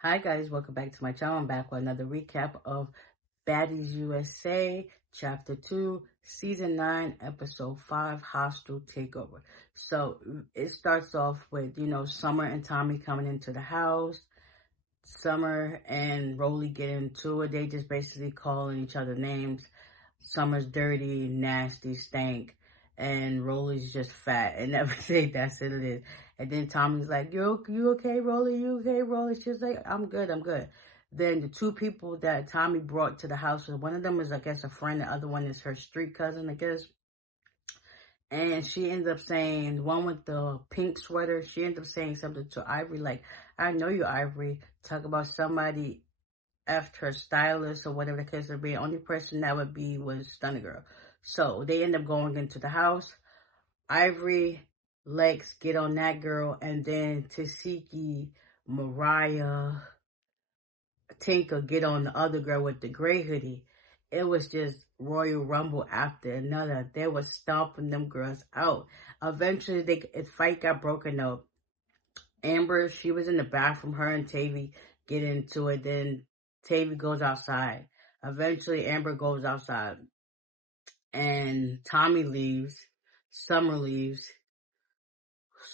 Hi guys, welcome back to my channel. I'm back with another recap of Baddies USA, Chapter 2, Season 9, Episode 5, Hostile Takeover. So, it starts off with, Summer and Tommy coming into the house. Summer and Rolly get into it. They just basically calling each other names. Summer's dirty, nasty, stank, and Rolly's just fat and everything. That's it is. And then Tommy's like, you okay, Rolly? You okay, Rolly? She's like, I'm good, I'm good. Then the two people that Tommy brought to the house, one of them is, I guess, a friend. The other one is her street cousin, I guess. And she ends up saying, the one with the pink sweater, she ends up saying something to Ivory like, I know you, Ivory. Talk about somebody after her stylist or whatever the case would be. The only person that would be was Stunner Girl. So they end up going into the house. Ivory, Lex get on that girl, and then Tasiki, Mariah, Tinker get on the other girl with the gray hoodie. It was just Royal Rumble after another. They were stomping them girls out. Eventually, a fight got broken up. Amber, she was in the bathroom. Her and Tavy get into it. Then Tavy goes outside. Eventually, Amber goes outside. And Tommy leaves. Summer leaves.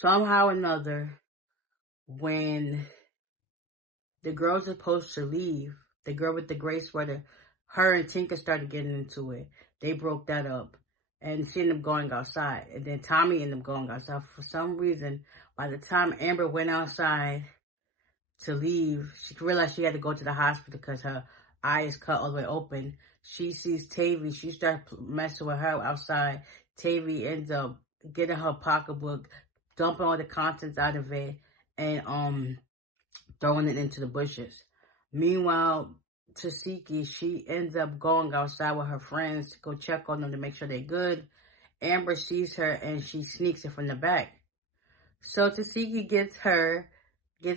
Somehow or another, when the girls are supposed to leave, the girl with the gray sweater, her and Tinker started getting into it. They broke that up. And she ended up going outside. And then Tommy ended up going outside. For some reason, by the time Amber went outside to leave, she realized she had to go to the hospital because her eye is cut all the way open. She sees Tavy. She starts messing with her outside. Tavy ends up getting her pocketbook, dumping all the contents out of it, and throwing it into the bushes. Meanwhile, Tasiki, she ends up going outside with her friends to go check on them to make sure they're good. Amber sees her and she sneaks it from the back. So Tasiki gets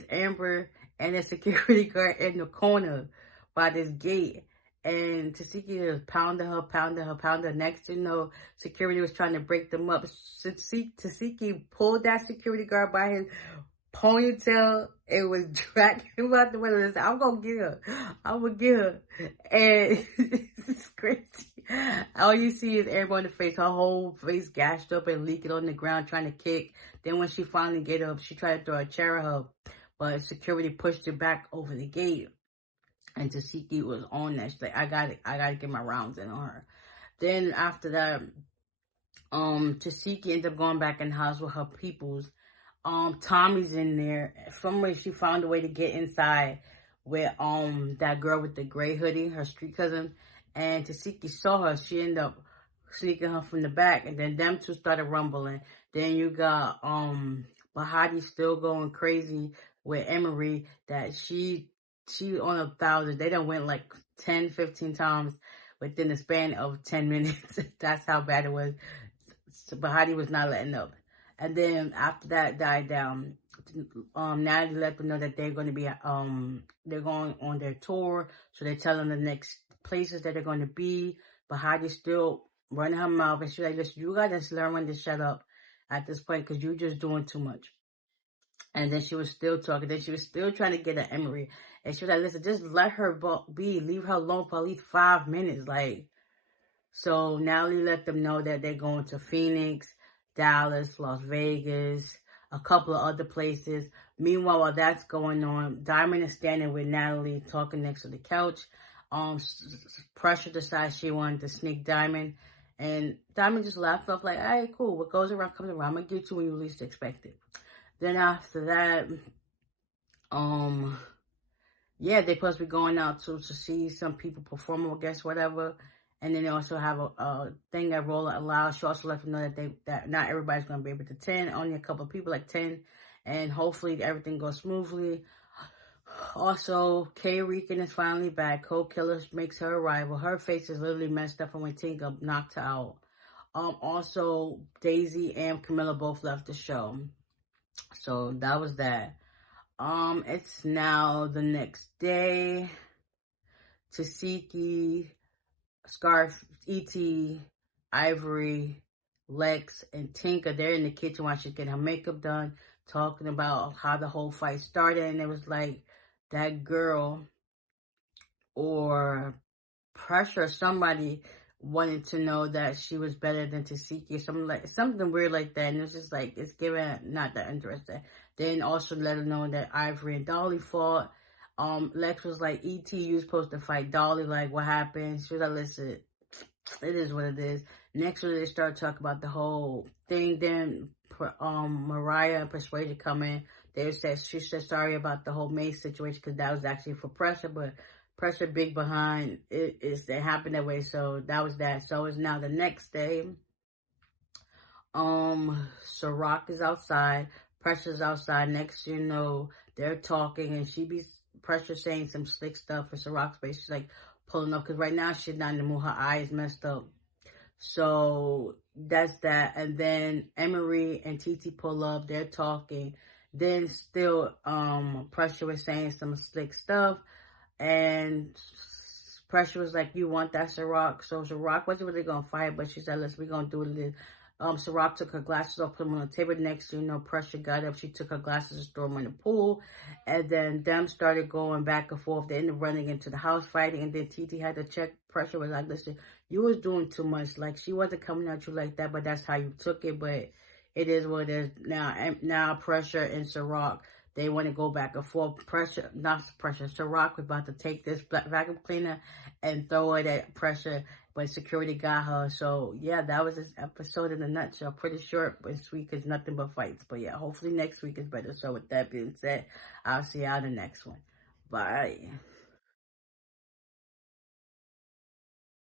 Amber and a security guard in the corner by this gate. And Tasiki is pounding her. Next thing you know, security was trying to break them up. Tasiki pulled that security guard by his ponytail. It was dragging him out the window and said, I'm gonna get her. I'm gonna get her. And it's crazy. All you see is everyone in the face, her whole face gashed up and leaking on the ground trying to kick. Then when she finally get up, she tried to throw a chair at her, but security pushed her back over the gate. And Tasiki was on that. She's like, I gotta get my rounds in on her. Then after that, Tasiki ends up going back in the house with her peoples. Tommy's in there. Somewhere she found a way to get inside with that girl with the gray hoodie, her street cousin. And Tasiki saw her. She ended up sneaking her from the back, and then them two started rumbling. Then you got Bahati still going crazy with Emery, that she on 1,000. They done went like 10, 15 times within the span of 10 minutes. That's how bad it was. So Bahati was not letting up. And then after that died down, Natalie let them know that they're going to be they're going on their tour. So they're telling the next places that they're going to be. Bahati's still running her mouth, and she's like, listen, you gotta learn when to shut up at this point because you're just doing too much. And then she was still talking. Then she was still trying to get at Emery. And she was like, listen, just let her be. Leave her alone for at least 5 minutes. Like, so Natalie let them know that they're going to Phoenix, Dallas, Las Vegas, a couple of other places. Meanwhile, while that's going on, Diamond is standing with Natalie talking next to the couch. Pressure decides she wanted to sneak Diamond. And Diamond just laughed off like, all right, cool. What goes around comes around. I'm going to get you when you least expect it. Then after that, yeah, they're supposed to be going out to see some people perform, I guess, whatever. And then they also have a thing that Rolla allows. She also let them know that not everybody's going to be able to attend. Only a couple of people, like 10. And hopefully everything goes smoothly. Also, Kay Rican is finally back. Cold Killer makes her arrival. Her face is literally messed up from when Tinka knocked her out. Also, Daisy and Camilla both left the show. So that was that. It's now the next day. Tasiki, Scarf, E.T., Ivory, Lex, and Tinka, they're in the kitchen while she's getting her makeup done, talking about how the whole fight started. And it was like, that girl or Pressure, somebody wanted to know that she was better than Tasiki, something weird like that, and it's just like it's given not that interesting. Then also let her know that Ivory and Dolly fought. Lex was like, "Et, you was supposed to fight Dolly. Like, what happened?" She was like, "Listen, it is what it is." Next week they start talking about the whole thing. Then Mariah and Persuasion come in. She said sorry about the whole Mace situation because that was actually for Pressure, but Pressure big behind it happened that way. So that was that. So it's now the next day. Ciroc is outside. Pressure's outside. Next, you know, they're talking, and she be Pressure saying some slick stuff for Ciroc's face. She's like pulling up because right now she's not in the mood. Her eye is messed up. So that's that. And then Emery and Titi pull up. They're talking. Then still, Pressure was saying some slick stuff. And Pressure was like, "You want that, Ciroc?" So Ciroc wasn't really gonna fight, but she said, "Listen, we're gonna do it." Ciroc took her glasses off, put them on the table next to, you know, Pressure got up. She took her glasses and threw them in the pool. And then them started going back and forth. They ended up running into the house fighting. And then Titi had to check. Pressure was like, "Listen, you was doing too much. Like, she wasn't coming at you like that, but that's how you took it. But it is what it is now." And now Pressure and Ciroc, they want to go back and forth. Ciroc was about to take this vacuum cleaner and throw it at Pressure, but security got her. So, yeah, that was this episode in a nutshell. Pretty short, but sweet because nothing but fights. But, yeah, hopefully next week is better. So, with that being said, I'll see you on the next one. Bye.